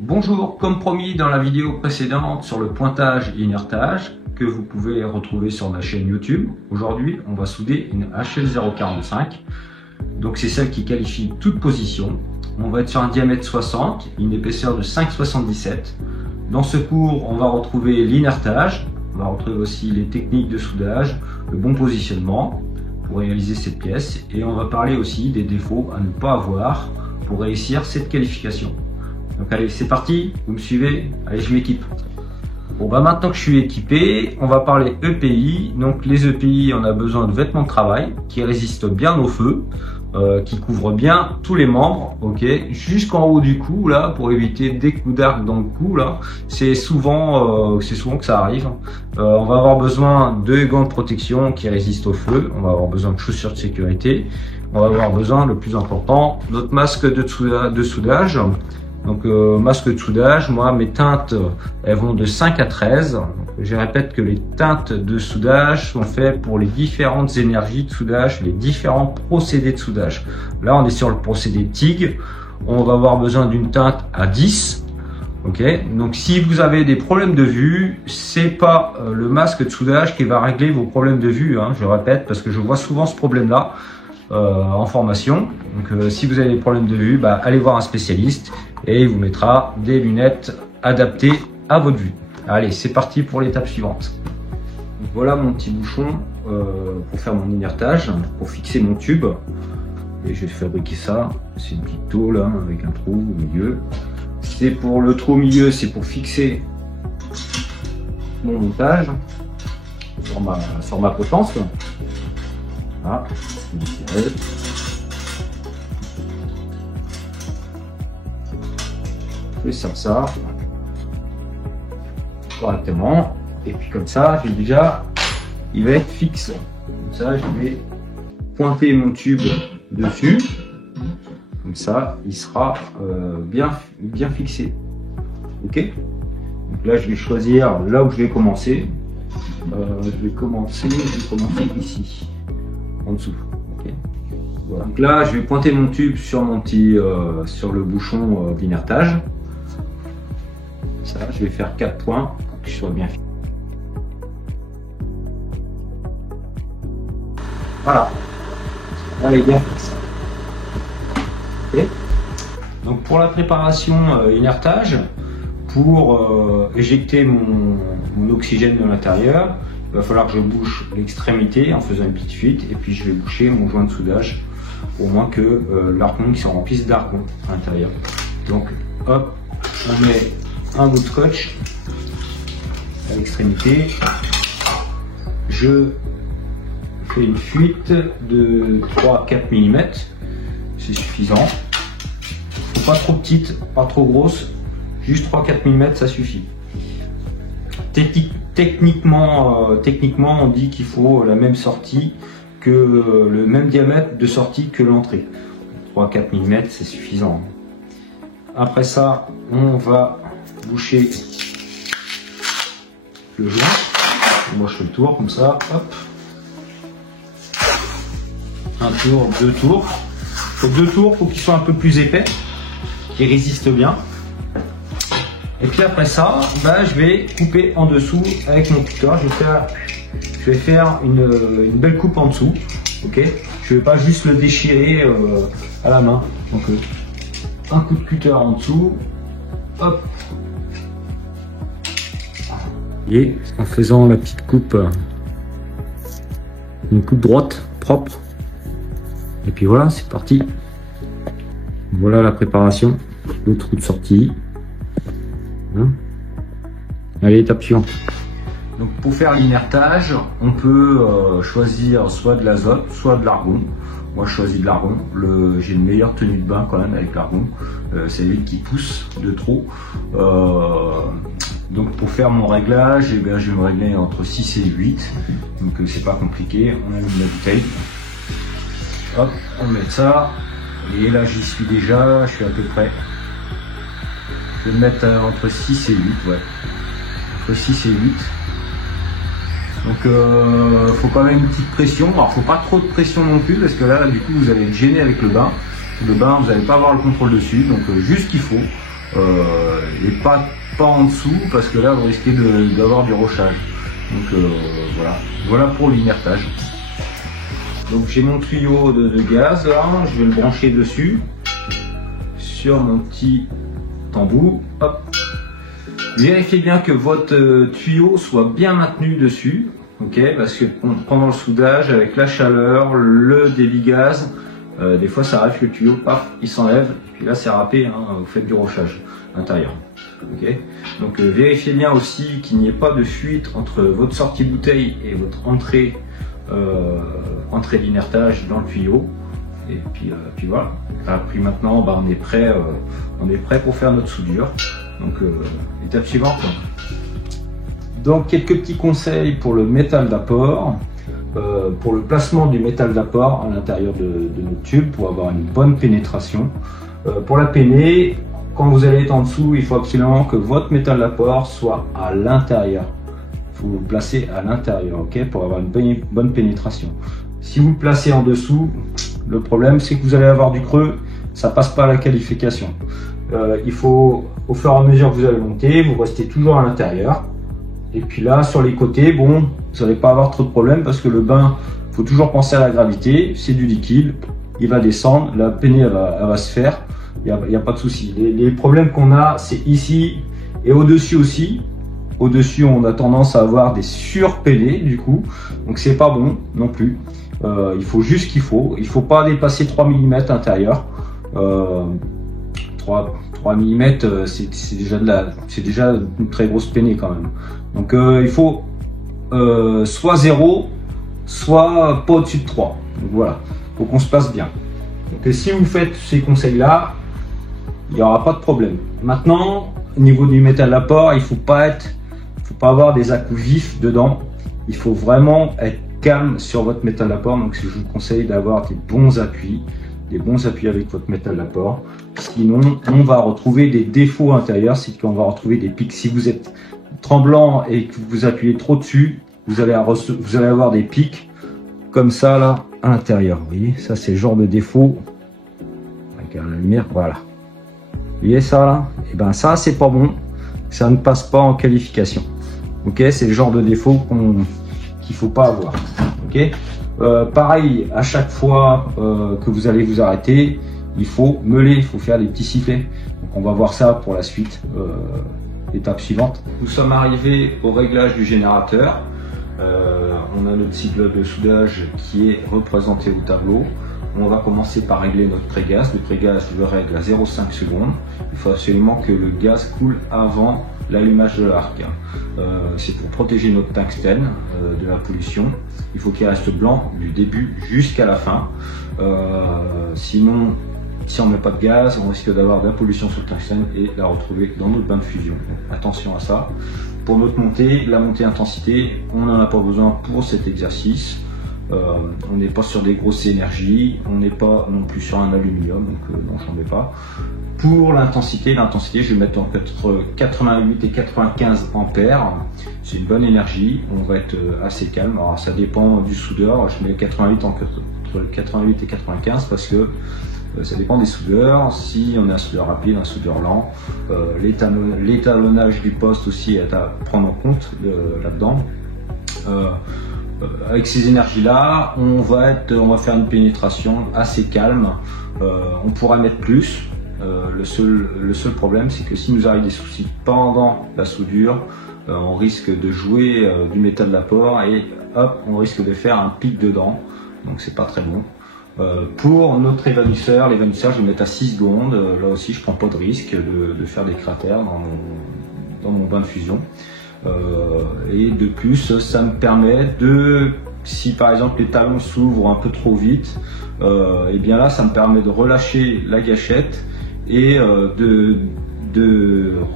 Bonjour, comme promis dans la vidéo précédente sur le pointage et inertage que vous pouvez retrouver sur ma chaîne YouTube, aujourd'hui on va souder une HL045, donc c'est celle qui qualifie toute position. On va être sur un diamètre 60, une épaisseur de 5,77. Dans ce cours on va retrouver l'inertage, on va retrouver aussi les techniques de soudage, le bon positionnement pour réaliser cette pièce et on va parler aussi des défauts à ne pas avoir pour réussir cette qualification. Donc allez, c'est parti, vous me suivez, allez je m'équipe. Bon bah maintenant que je suis équipé, on va parler EPI. Donc les EPI, on a besoin de vêtements de travail qui résistent bien au feu, qui couvrent bien tous les membres, ok, jusqu'en haut du cou là, pour éviter des coups d'arc dans le cou là. C'est souvent que ça arrive. On va avoir besoin de gants de protection qui résistent au feu. On va avoir besoin de chaussures de sécurité. On va avoir besoin, le plus important, notre masque de soudage. Donc masque de soudage, moi mes teintes elles vont de 5 à 13. Donc, je répète que les teintes de soudage sont faites pour les différentes énergies de soudage, les différents procédés de soudage. Là on est sur le procédé TIG, on va avoir besoin d'une teinte à 10. Ok, donc si vous avez des problèmes de vue, c'est pas le masque de soudage qui va régler vos problèmes de vue, hein, je répète parce que je vois souvent ce problème là. En formation, donc si vous avez des problèmes de vue, bah, allez voir un spécialiste et il vous mettra des lunettes adaptées à votre vue. Allez, c'est parti pour l'étape suivante. Donc, voilà mon petit bouchon pour faire mon inertage, pour fixer mon tube. Et je vais fabriquer ça. C'est une petite tôle hein, avec un trou au milieu. C'est pour le trou au milieu, c'est pour fixer mon montage sur ma potence. Voilà. Je vais ça correctement et puis comme ça j'ai déjà il va être fixe. Comme ça je vais pointer mon tube dessus, comme ça il sera bien fixé. Ok, donc là je vais choisir là où je vais commencer. Je vais commencer ici en dessous. Okay. Voilà. Donc là, je vais pointer mon tube sur mon petit, sur le bouchon d'inertage. Ça, je vais faire 4 points pour que je sois bien fixé. Voilà. Allez, bien fixe. Okay. Donc pour la préparation inertage, pour éjecter mon oxygène de l'intérieur, il va falloir que je bouche l'extrémité en faisant une petite fuite et puis je vais boucher mon joint de soudage au moins que l'argon qui s'en remplisse d'argon à l'intérieur. Donc hop, on met un bout de scotch à l'extrémité. Je fais une fuite de 3 à 4 mm, c'est suffisant. Faut pas trop petite, pas trop grosse, juste 3-4 mm ça suffit. Techniquement, on dit qu'il faut la même sortie que le même diamètre de sortie que l'entrée. 3-4 mm, c'est suffisant. Après ça, on va boucher le joint. Moi, je fais le tour comme ça. Hop. Un tour, 2 tours. Il faut 2 tours pour qu'il soit un peu plus épais, qu'il résiste bien. Et puis après ça, bah, je vais couper en dessous avec mon cutter. Je vais faire une belle coupe en dessous. Ok, je vais pas juste le déchirer à la main. Donc un coup de cutter en dessous. Hop. Et en faisant la petite coupe, une coupe droite propre. Et puis voilà, c'est parti. Voilà la préparation. Le trou de sortie. Allez, étape suivante. Donc pour faire l'inertage, on peut choisir soit de l'azote, soit de l'argon. Moi je choisis de l'argon. J'ai une meilleure tenue de bain quand même avec l'argon. C'est l'huile qui pousse de trop. Donc pour faire mon réglage, eh bien, je vais me régler entre 6 et 8. Donc c'est pas compliqué. On allume la bouteille. Hop, on met ça. Et là j'y suis déjà, je suis à peu près. Je vais le mettre entre 6 et 8, ouais. Entre 6 et 8. Donc faut quand même une petite pression. Alors faut pas trop de pression non plus parce que là du coup vous allez être gêné avec le bain. Le bain vous n'allez pas avoir le contrôle dessus. Donc juste ce qu'il faut. et pas en dessous, parce que là vous risquez d'avoir du rochage. Donc voilà pour l'inertage. Donc j'ai mon tuyau de gaz là, je vais le brancher dessus sur mon petit embout. Hop. Vérifiez bien que votre tuyau soit bien maintenu dessus, ok, parce que pendant le soudage, avec la chaleur, le débit gaz, des fois ça arrive que le tuyau, paf, il s'enlève, puis là c'est râpé, hein, vous faites du rochage intérieur. Ok, donc vérifiez bien aussi qu'il n'y ait pas de fuite entre votre sortie bouteille et votre entrée d'inertage dans le tuyau. Et puis voilà. Puis maintenant, on est prêt pour faire notre soudure. Donc étape suivante. Donc quelques petits conseils pour le métal d'apport, pour le placement du métal d'apport à l'intérieur de notre tube pour avoir une bonne pénétration. Pour la peiner, quand vous allez être en dessous, il faut absolument que votre métal d'apport soit à l'intérieur. Il faut le placer à l'intérieur, ok, pour avoir une bonne pénétration. Si vous le placez en dessous, le problème c'est que vous allez avoir du creux, ça passe pas à la qualification. Il faut, au fur et à mesure que vous allez monter, vous restez toujours à l'intérieur. Et puis là, sur les côtés, bon, vous n'allez pas avoir trop de problèmes parce que le bain, il faut toujours penser à la gravité, c'est du liquide, il va descendre, la peinée elle va se faire, il n'y a pas de souci. Les problèmes qu'on a, c'est ici et au-dessus aussi. Au-dessus, on a tendance à avoir des surpeinés du coup, donc c'est pas bon non plus. Il faut juste ce qu'il faut. Il ne faut pas dépasser 3 mm intérieur. 3 mm, c'est déjà une très grosse peinée quand même. Donc il faut soit 0, soit pas au-dessus de 3. Donc voilà, il faut qu'on se passe bien. Donc si vous faites ces conseils-là, il n'y aura pas de problème. Maintenant, au niveau du métal d'apport, il ne faut pas avoir des à-coups vifs dedans. Il faut vraiment être calme sur votre métal d'apport. Donc je vous conseille d'avoir des bons appuis avec votre métal d'apport. Sinon, on va retrouver des défauts intérieurs, c'est qu'on va retrouver des pics. Si vous êtes tremblant et que vous appuyez trop dessus, vous allez avoir des pics comme ça là à l'intérieur. Vous voyez, ça c'est le genre de défaut. Regarde la lumière, voilà. Vous voyez ça là? Et ben ça c'est pas bon, ça ne passe pas en qualification. Ok, c'est le genre de défaut qu'il faut pas avoir. Ok. Pareil, à chaque fois que vous allez vous arrêter, il faut meuler, il faut faire des petits sifflets. Donc on va voir ça pour la suite, étape suivante. Nous sommes arrivés au réglage du générateur. On a notre cible de soudage qui est représenté au tableau. On va commencer par régler notre pré-gaz. Le pré-gaz, je le règle à 0,5 secondes. Il faut absolument que le gaz coule avant l'allumage de l'arc. C'est pour protéger notre tungstène de la pollution. Il faut qu'il reste blanc du début jusqu'à la fin. Sinon, si on ne met pas de gaz, on risque d'avoir de la pollution sur le tungstène et la retrouver dans notre bain de fusion. Donc, attention à ça. Pour notre montée, la montée intensité, on n'en a pas besoin pour cet exercice. On n'est pas sur des grosses énergies, on n'est pas non plus sur un aluminium, donc non, j'en mets pas. Pour l'intensité, je vais mettre entre 88 et 95 ampères. C'est une bonne énergie, on va être assez calme. Alors ça dépend du soudeur, je mets 88 entre 88 et 95 parce que ça dépend des soudeurs. Si on est un soudeur rapide, un soudeur lent, l'étalonnage du poste aussi est à prendre en compte là-dedans. Avec ces énergies-là, on va faire une pénétration assez calme. On pourra mettre plus. Le seul problème, c'est que si nous arrive des soucis pendant la soudure, on risque de jouer du métal d'apport et hop, on risque de faire un pic dedans. Donc c'est pas très bon. Pour notre évanouisseur, je vais mettre à 6 secondes. Là aussi, je prends pas de risque de faire des cratères dans mon bain de fusion. Et de plus, ça me permet si par exemple les talons s'ouvrent un peu trop vite, et bien là ça me permet de relâcher la gâchette et de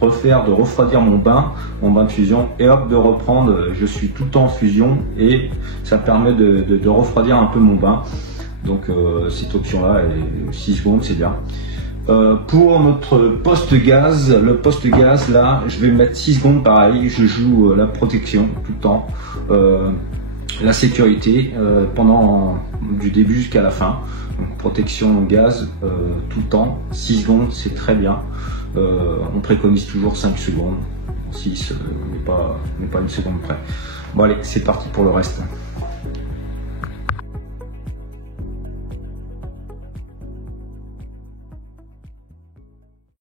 refroidir mon bain de fusion et hop, de reprendre. Je suis tout le temps en fusion et ça me permet de refroidir un peu mon bain. Donc cette option là, 6 secondes, c'est bien. Pour notre poste gaz, le poste gaz là, je vais mettre 6 secondes pareil, je joue la protection tout le temps. La sécurité pendant du début jusqu'à la fin. Donc, protection au gaz tout le temps, 6 secondes c'est très bien. On préconise toujours 5 secondes, 6 mais pas une seconde près. Bon allez, c'est parti pour le reste.